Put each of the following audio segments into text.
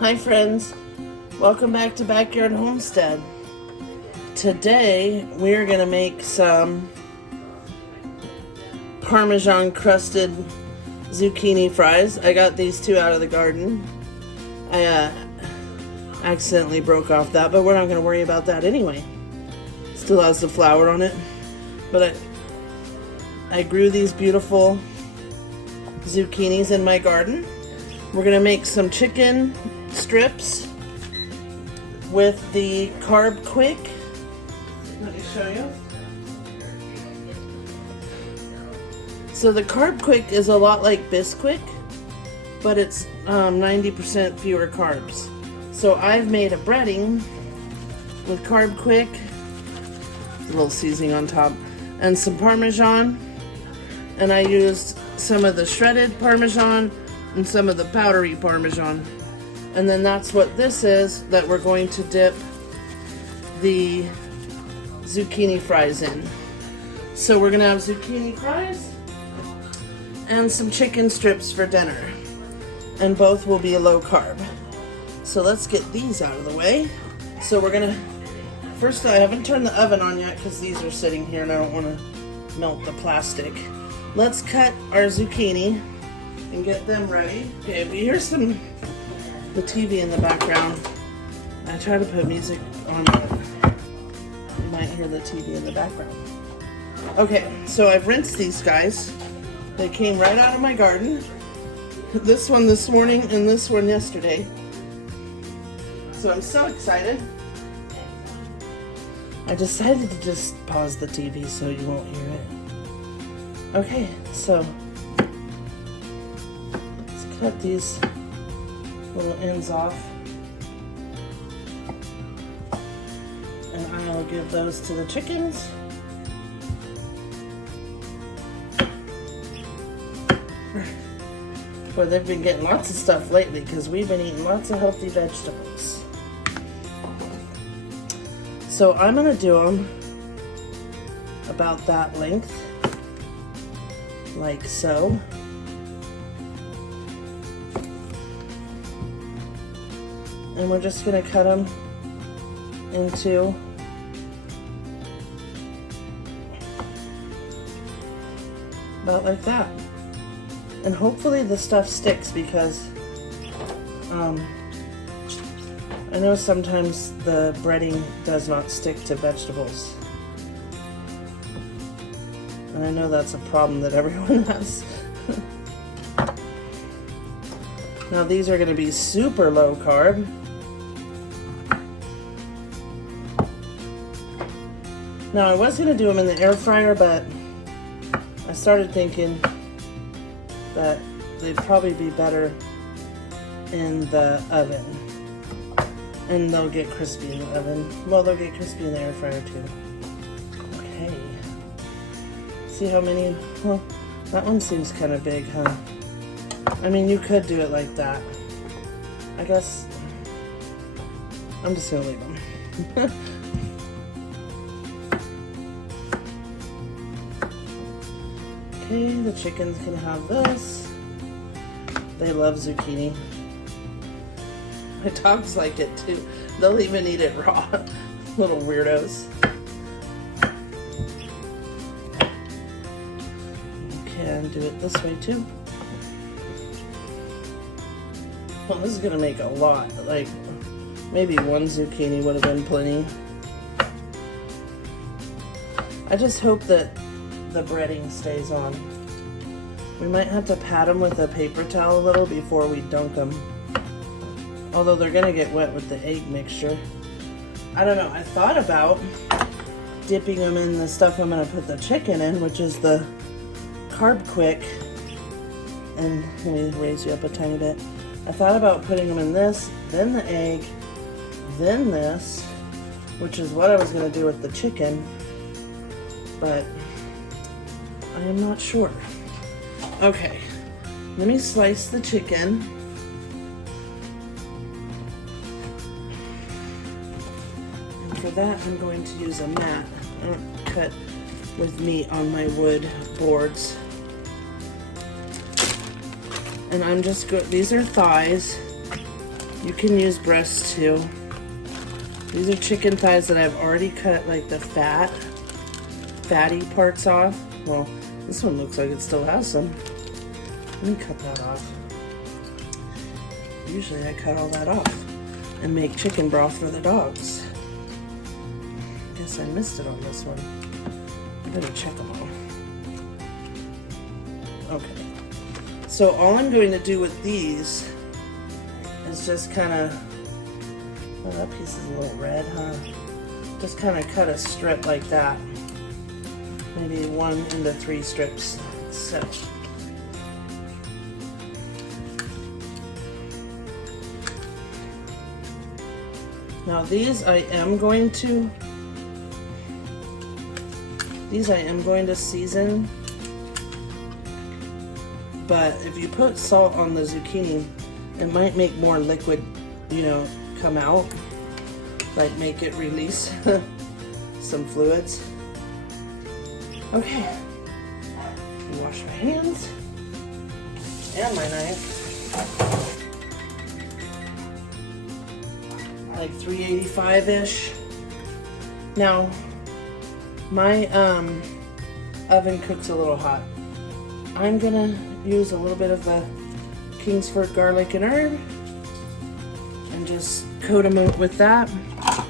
Hi friends, welcome back to Backyard Homestead. Today we're going to make some Parmesan Crusted Zucchini fries. I got these two out of the garden. I accidentally broke off that, but we're not going to worry about that anyway. Still has the flour on it. But I grew these beautiful zucchinis in my garden. We're going to make some chicken strips with the Carb Quick. Let me show you. So the Carb Quick is a lot like Bisquick, but it's 90% fewer carbs. So I've made a breading with Carb Quick, a little seasoning on top, and some Parmesan, and I used some of the shredded Parmesan and some of the powdery Parmesan. And then that's what this is that we're going to dip the zucchini fries in. So we're gonna have zucchini fries and some chicken strips for dinner. And both will be low carb. So let's get these out of the way. So we're gonna, first I haven't turned the oven on yet because these are sitting here and I don't wanna melt the plastic. Let's cut our zucchini and get them ready. Okay, if you hear the TV in the background, I try to put music on, but you might hear the TV in the background. Okay, so I've rinsed these guys. They came right out of my garden. This one this morning and this one yesterday. So I'm so excited. I decided to just pause the TV so you won't hear it. Okay, so let's cut these little ends off, and I'll give those to the chickens. Boy, they've been getting lots of stuff lately because we've been eating lots of healthy vegetables. So I'm gonna do them about that length, like so. And we're just going to cut them into about like that. And hopefully the stuff sticks because I know sometimes the breading does not stick to vegetables. And I know that's a problem that everyone has. Now these are going to be super low carb. Now I was going to do them in the air fryer, but I started thinking that they'd probably be better in the oven. And they'll get crispy in the oven. Well, they'll get crispy in the air fryer too. Okay. See how many? Well, that one seems kind of big, huh? I mean, you could do it like that. I guess I'm just going to leave them. Okay, the chickens can have this. They love zucchini. My dogs like it too. They'll even eat it raw. Little weirdos. Okay, and do it this way too. Well, this is gonna make a lot. Like, maybe one zucchini would have been plenty. I just hope that the breading stays on. We might have to pat them with a paper towel a little before we dunk them. Although they're gonna get wet with the egg mixture. I don't know, I thought about dipping them in the stuff I'm gonna put the chicken in, which is the Carb Quick. And let me raise you up a tiny bit. I thought about putting them in this, then the egg, then this, which is what I was gonna do with the chicken, but I am not sure. Okay, let me slice the chicken. And for that, I'm going to use a mat. I don't cut with meat on my wood boards. And I'm just these are thighs. You can use breasts too. These are chicken thighs that I've already cut like the fatty parts off. Well, this one looks like it still has some. Let me cut that off. Usually I cut all that off and make chicken broth for the dogs. Guess I missed it on this one. I better check them all. Okay. So all I'm going to do with these is just kind of, oh, that piece is a little red, huh? Just kind of cut a strip like that. Maybe 1 into 3 strips. So. Now these I am going to season, but if you put salt on the zucchini, it might make more liquid, you know, come out, like make it release some fluids. Okay, wash my hands and my knife. Like 385-ish. Now, my oven cooks a little hot. I'm gonna use a little bit of the Kingsford garlic and herb and just coat them with that. A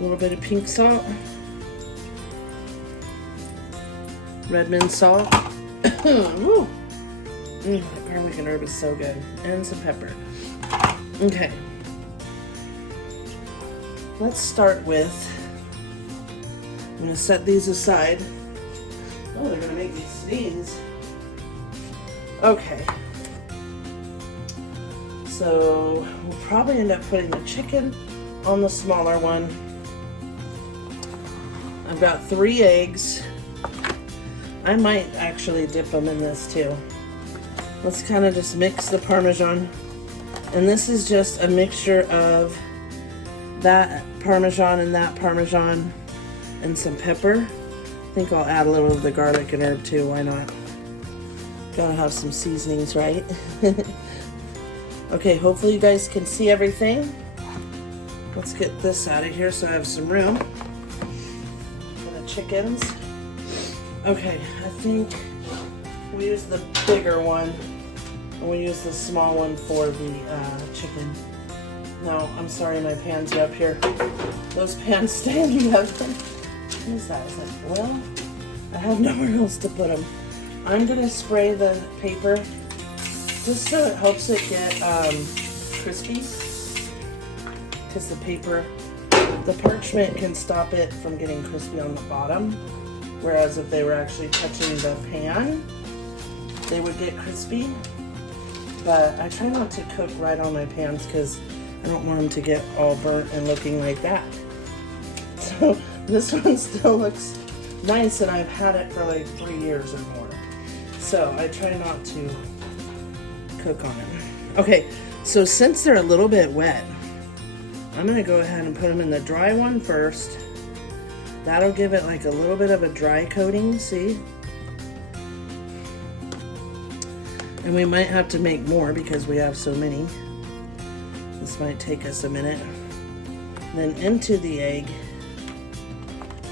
little bit of pink salt, Redmond salt. Woo. That garlic and herb is so good. And some pepper. Okay. Let's start with, I'm going to set these aside. Oh, they're going to make me sneeze. Okay. So we'll probably end up putting the chicken on the smaller one. I've got 3 eggs. I might actually dip them in this too. Let's kind of just mix the Parmesan. And this is just a mixture of that Parmesan and that Parmesan and some pepper. I think I'll add a little of the garlic and herb too, why not? Gotta have some seasonings, right? Okay, hopefully you guys can see everything. Let's get this out of here so I have some room for the chickens. Okay, I think we use the bigger one and we use the small one for the chicken. No, I'm sorry, my pans are up here. Those pans stay in the oven. What is that? Is that oil? I have nowhere else to put them. I'm gonna spray the paper just so it helps it get crispy. Because the paper, the parchment can stop it from getting crispy on the bottom. Whereas if they were actually touching the pan, they would get crispy. But I try not to cook right on my pans because I don't want them to get all burnt and looking like that. So this one still looks nice and I've had it for like 3 years or more. So I try not to cook on it. Okay, so since they're a little bit wet, I'm gonna go ahead and put them in the dry one first. That'll give it like a little bit of a dry coating, see? And we might have to make more because we have so many. This might take us a minute. Then into the egg.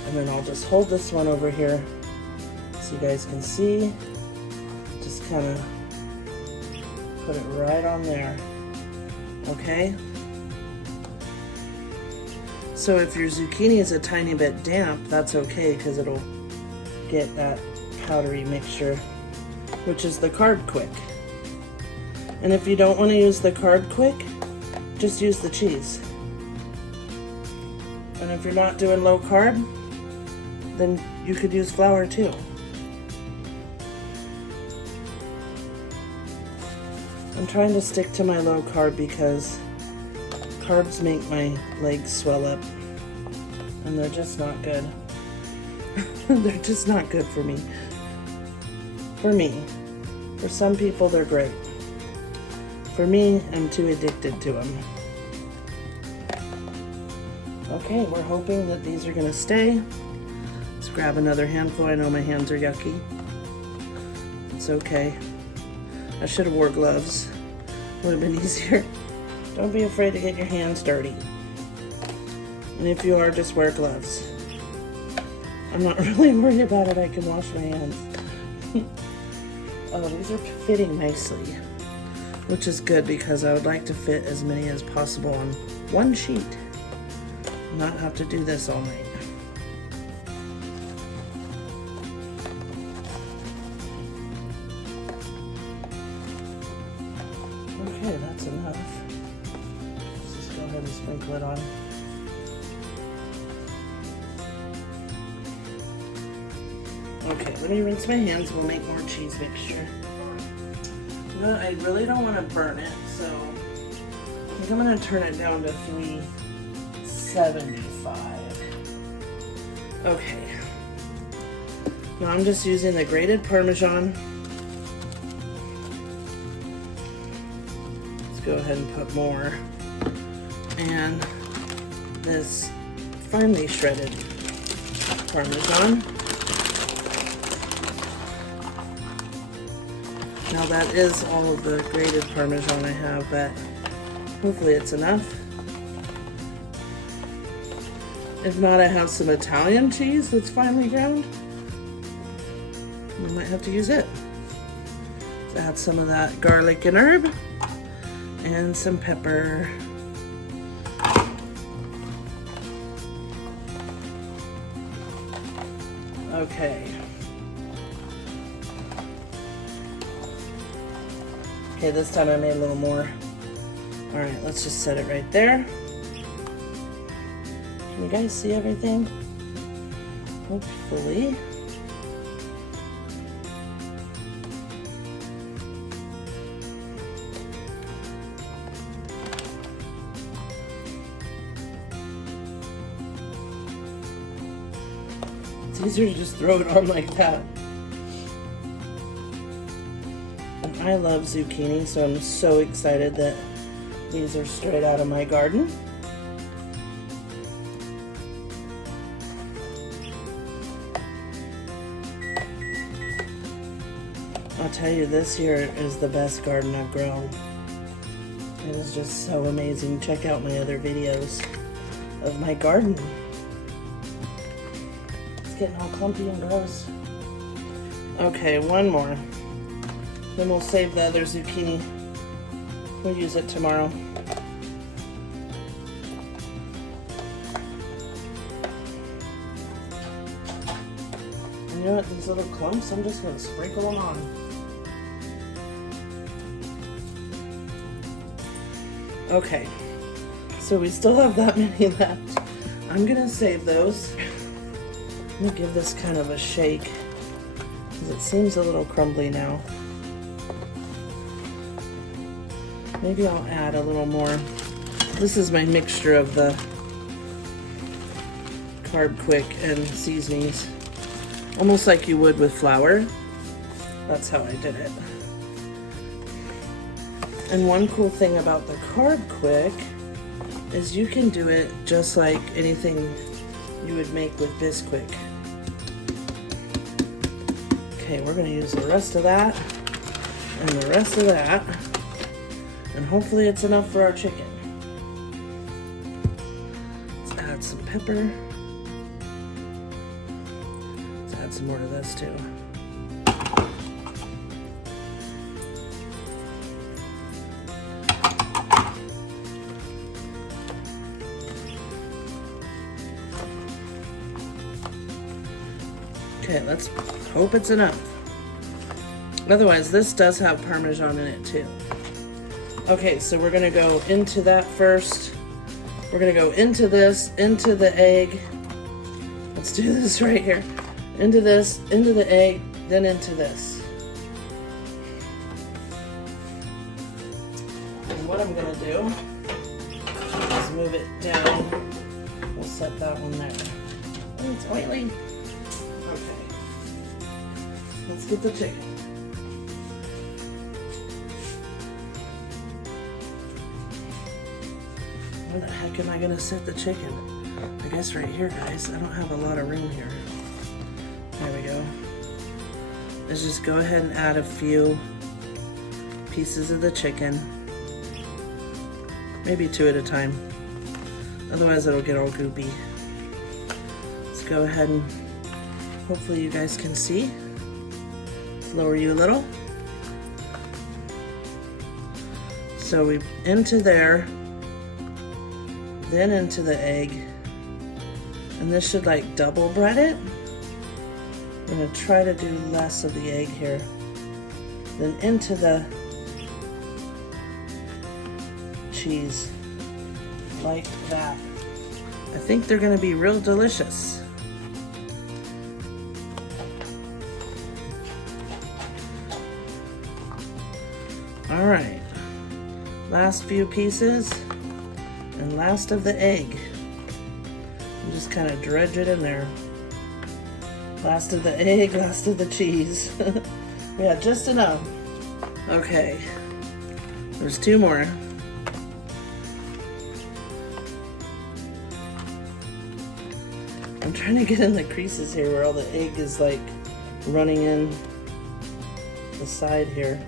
And then I'll just hold this one over here so you guys can see. Just kind of put it right on there. Okay? So if your zucchini is a tiny bit damp, that's okay because it'll get that powdery mixture, which is the Carb Quick. And if you don't want to use the Carb Quick, just use the cheese. And if you're not doing low carb, then you could use flour too. I'm trying to stick to my low carb because carbs make my legs swell up and they're just not good. They're just not good for me. For me. For some people they're great. For me, I'm too addicted to them. Okay, we're hoping that these are gonna stay. Let's grab another handful. I know my hands are yucky. It's okay. I should have wore gloves. Would have been easier. Don't be afraid to get your hands dirty. And if you are, just wear gloves. I'm not really worried about it. I can wash my hands. Oh, these are fitting nicely, which is good because I would like to fit as many as possible on one sheet. Not have to do this all night. Okay, that's enough. Let's just go ahead and sprinkle it on. Okay, let me rinse my hands. We'll make more cheese mixture. I really don't want to burn it, so I think I'm going to turn it down to 375. Okay. Now I'm just using the grated Parmesan. Let's go ahead and put more. And this finely shredded Parmesan. Now that is all of the grated Parmesan I have, but hopefully it's enough. If not, I have some Italian cheese that's finely ground. We might have to use it. Let's add some of that garlic and herb and some pepper. Okay. Okay, this time I made a little more. All right, let's just set it right there. Can you guys see everything? Hopefully. It's easier to just throw it on like that. And I love zucchini, so I'm so excited that these are straight out of my garden. I'll tell you, this year is the best garden I've grown. It is just so amazing. Check out my other videos of my garden. It's getting all clumpy and gross. Okay, one more. Then we'll save the other zucchini. We'll use it tomorrow. And you know what? These little clumps, I'm just going to sprinkle them on. Okay, so we still have that many left. I'm gonna save those. Let me give this kind of a shake, because it seems a little crumbly now. Maybe I'll add a little more. This is my mixture of the Carb Quick and seasonings. Almost like you would with flour. That's how I did it. And one cool thing about the Carb Quick is you can do it just like anything you would make with Bisquick. Okay, we're gonna use the rest of that and the rest of that, and hopefully it's enough for our chicken. Let's add some pepper. Let's add some more to this too. Okay, let's hope it's enough. Otherwise, this does have Parmesan in it too. Okay, so we're gonna go into that first. We're gonna go into this, into the egg. Let's do this right here. Into this, into the egg, then into this. And what I'm gonna do is move it down. We'll set that one there. Oh, it's oily. Okay, let's get the chicken. Where the heck am I gonna set the chicken? I guess right here, guys. I don't have a lot of room here. There we go. Let's just go ahead and add a few pieces of the chicken. maybe 2 at a time. Otherwise it'll get all goopy. Let's go ahead and hopefully you guys can see. Let's lower you a little. So we into there, then into the egg, and this should like double bread it. I'm gonna try to do less of the egg here. Then into the cheese, like that. I think they're gonna be real delicious. All right, last few pieces and last of the egg. And just kind of dredge it in there. Last of the egg, last of the cheese. Yeah, just enough. Okay, there's 2 more. I'm trying to get in the creases here where all the egg is like running in the side here.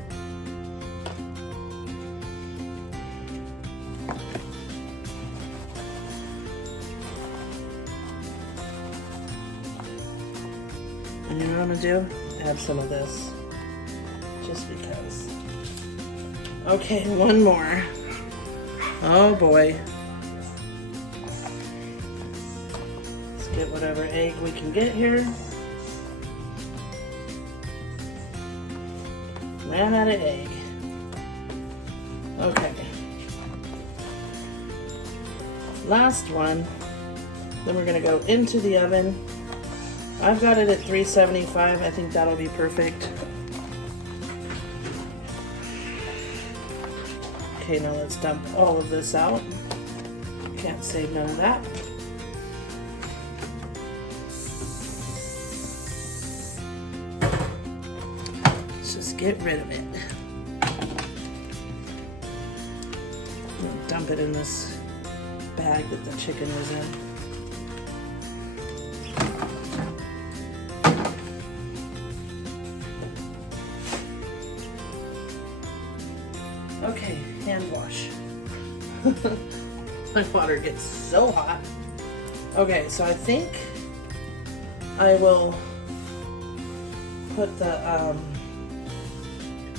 And you know what I'm gonna do? Add some of this, just because. Okay, 1 more. Oh boy. Let's get whatever egg we can get here. Ran out of egg. Okay. Last one. Then we're gonna go into the oven. I've got it at 375. I think that'll be perfect. Okay, now let's dump all of this out. Can't save none of that. Let's just get rid of it. I'm gonna dump it in this bag that the chicken was in. Okay, hand wash. My water gets so hot. Okay, so I think I will put the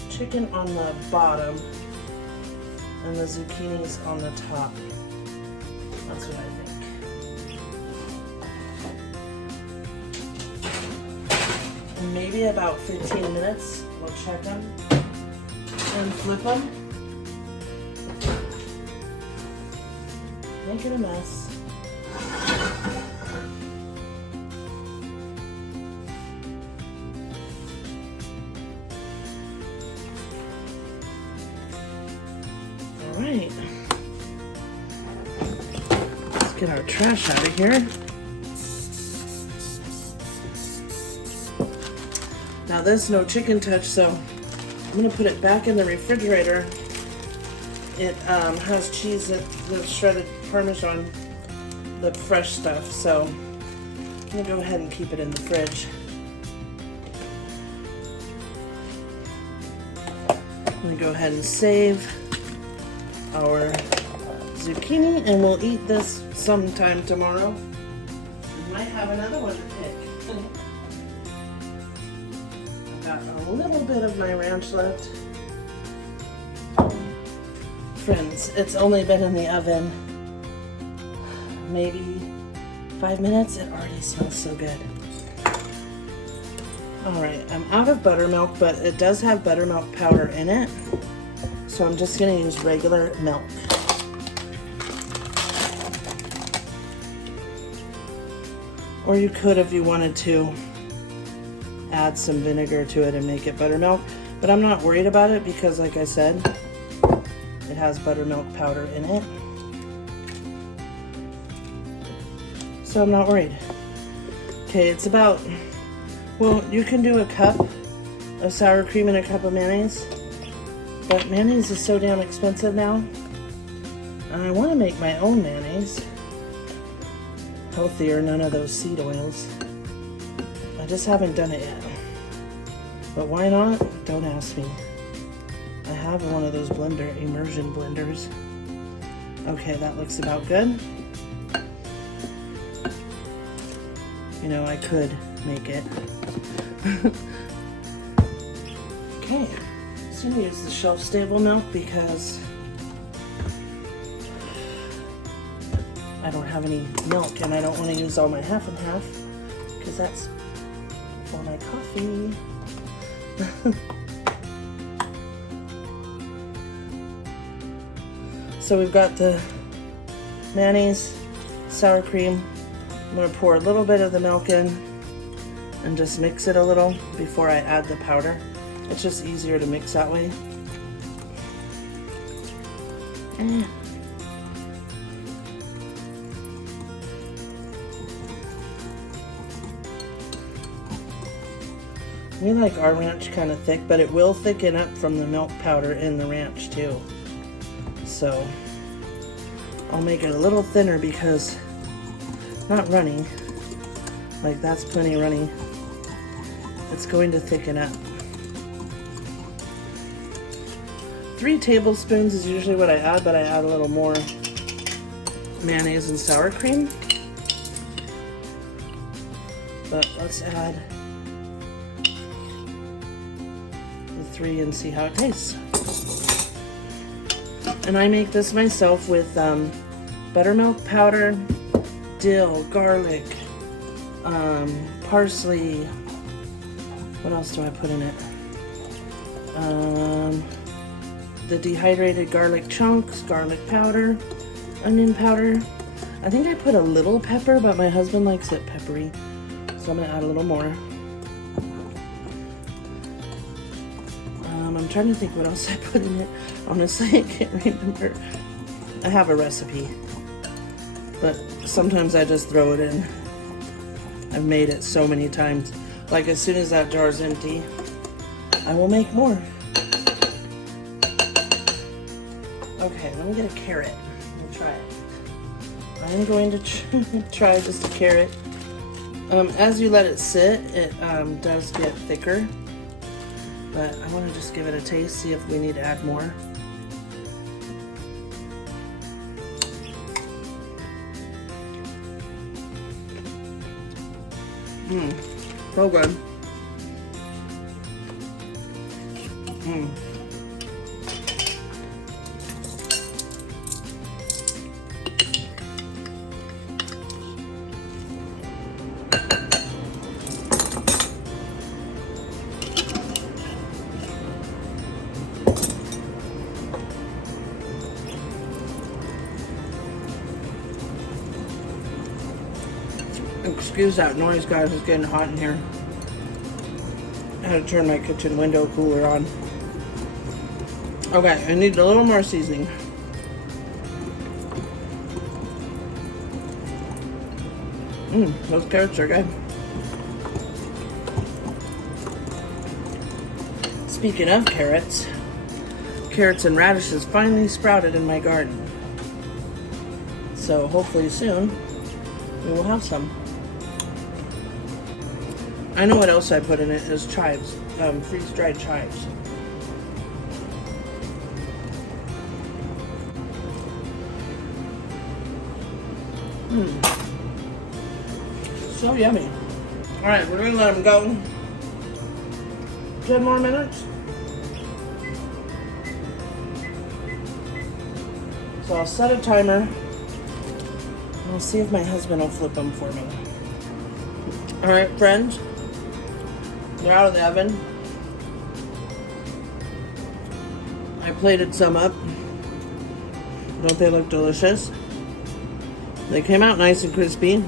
chicken on the bottom and the zucchinis on the top. That's what I think. And maybe about 15 minutes, we'll check them and flip them. Making a mess. All right. Let's get our trash out of here. Now this no chicken touch, so I'm gonna put it back in the refrigerator. It has cheese, the shredded Parmesan, the fresh stuff, so I'm gonna go ahead and keep it in the fridge. I'm gonna go ahead and save our zucchini, and we'll eat this sometime tomorrow. We might have another one to pick. I've got a little bit of my ranch left. Friends, it's only been in the oven maybe 5 minutes. It already smells so good. Alright, I'm out of buttermilk, but it does have buttermilk powder in it. So I'm just going to use regular milk. Or you could, if you wanted to, add some vinegar to it and make it buttermilk. But I'm not worried about it because, like I said, it has buttermilk powder in it. So I'm not worried. Okay, it's about, well, you can do a cup of sour cream and a cup of mayonnaise. But mayonnaise is so damn expensive now. And I want to make my own mayonnaise. Healthier, none of those seed oils. I just haven't done it yet. But why not? Don't ask me. I have one of those immersion blenders. Okay, that looks about good. You know, I could make it. Okay, so I'm gonna use the shelf-stable milk because I don't have any milk and I don't want to use all my half and half because that's for my coffee. So we've got the mayonnaise, sour cream. I'm going to pour a little bit of the milk in and just mix it a little before I add the powder. It's just easier to mix that way. We like our ranch kind of thick, but it will thicken up from the milk powder in the ranch too. So I'll make it a little thinner because not runny, like that's plenty runny. It's going to thicken up. 3 tablespoons is usually what I add, but I add a little more mayonnaise and sour cream. But let's add the 3 and see how it tastes. And I make this myself with buttermilk powder, dill, garlic, parsley. What else do I put in it? The dehydrated garlic chunks, garlic powder, onion powder. I think I put a little pepper, but my husband likes it peppery, so I'm gonna add a little more. I'm trying to think what else I put in it. Honestly, I can't remember. I have a recipe, but sometimes I just throw it in. I've made it so many times. Like as soon as that jar is empty, I will make more. Okay, let me get a carrot. Let me try it. I'm going to try just a carrot. As you let it sit, it does get thicker. But I want to just give it a taste, see if we need to add more. So good. Excuse that noise, guys. It's getting hot in here. I had to turn my kitchen window cooler on. Okay, I need a little more seasoning. Those carrots are good. Speaking of carrots, carrots and radishes finally sprouted in my garden. So hopefully soon we will have some. I know what else I put in it is chives, freeze-dried chives. So yummy. All right, we're gonna let them go 10 more minutes. So I'll set a timer. We'll see if my husband will flip them for me. All right, friends. They're out of the oven. I plated some up. Don't they look delicious? They came out nice and crispy.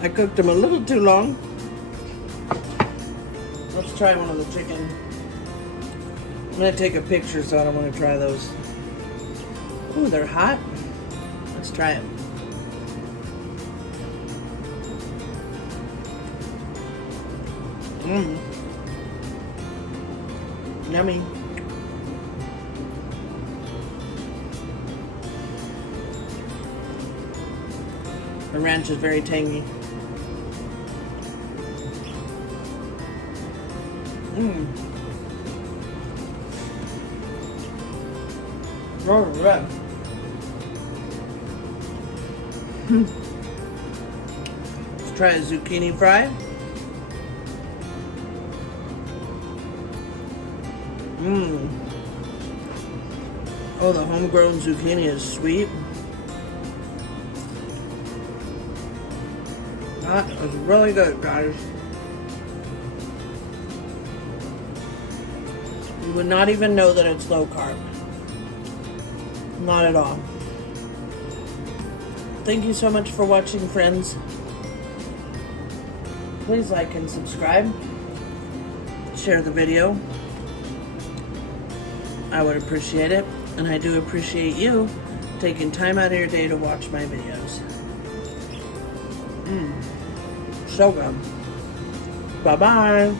I cooked them a little too long. Let's try one of the chicken. I'm gonna take a picture, so I don't want to try those. Ooh, they're hot. Let's try it. Yummy. The ranch is very tangy. Oh, yeah. Let's try a zucchini fry. Oh, the homegrown zucchini is sweet. That is really good, guys. You would not even know that it's low carb. Not at all. Thank you so much for watching, friends. Please like and subscribe. Share the video. I would appreciate it. And I do appreciate you taking time out of your day to watch my videos. So good. Bye-bye.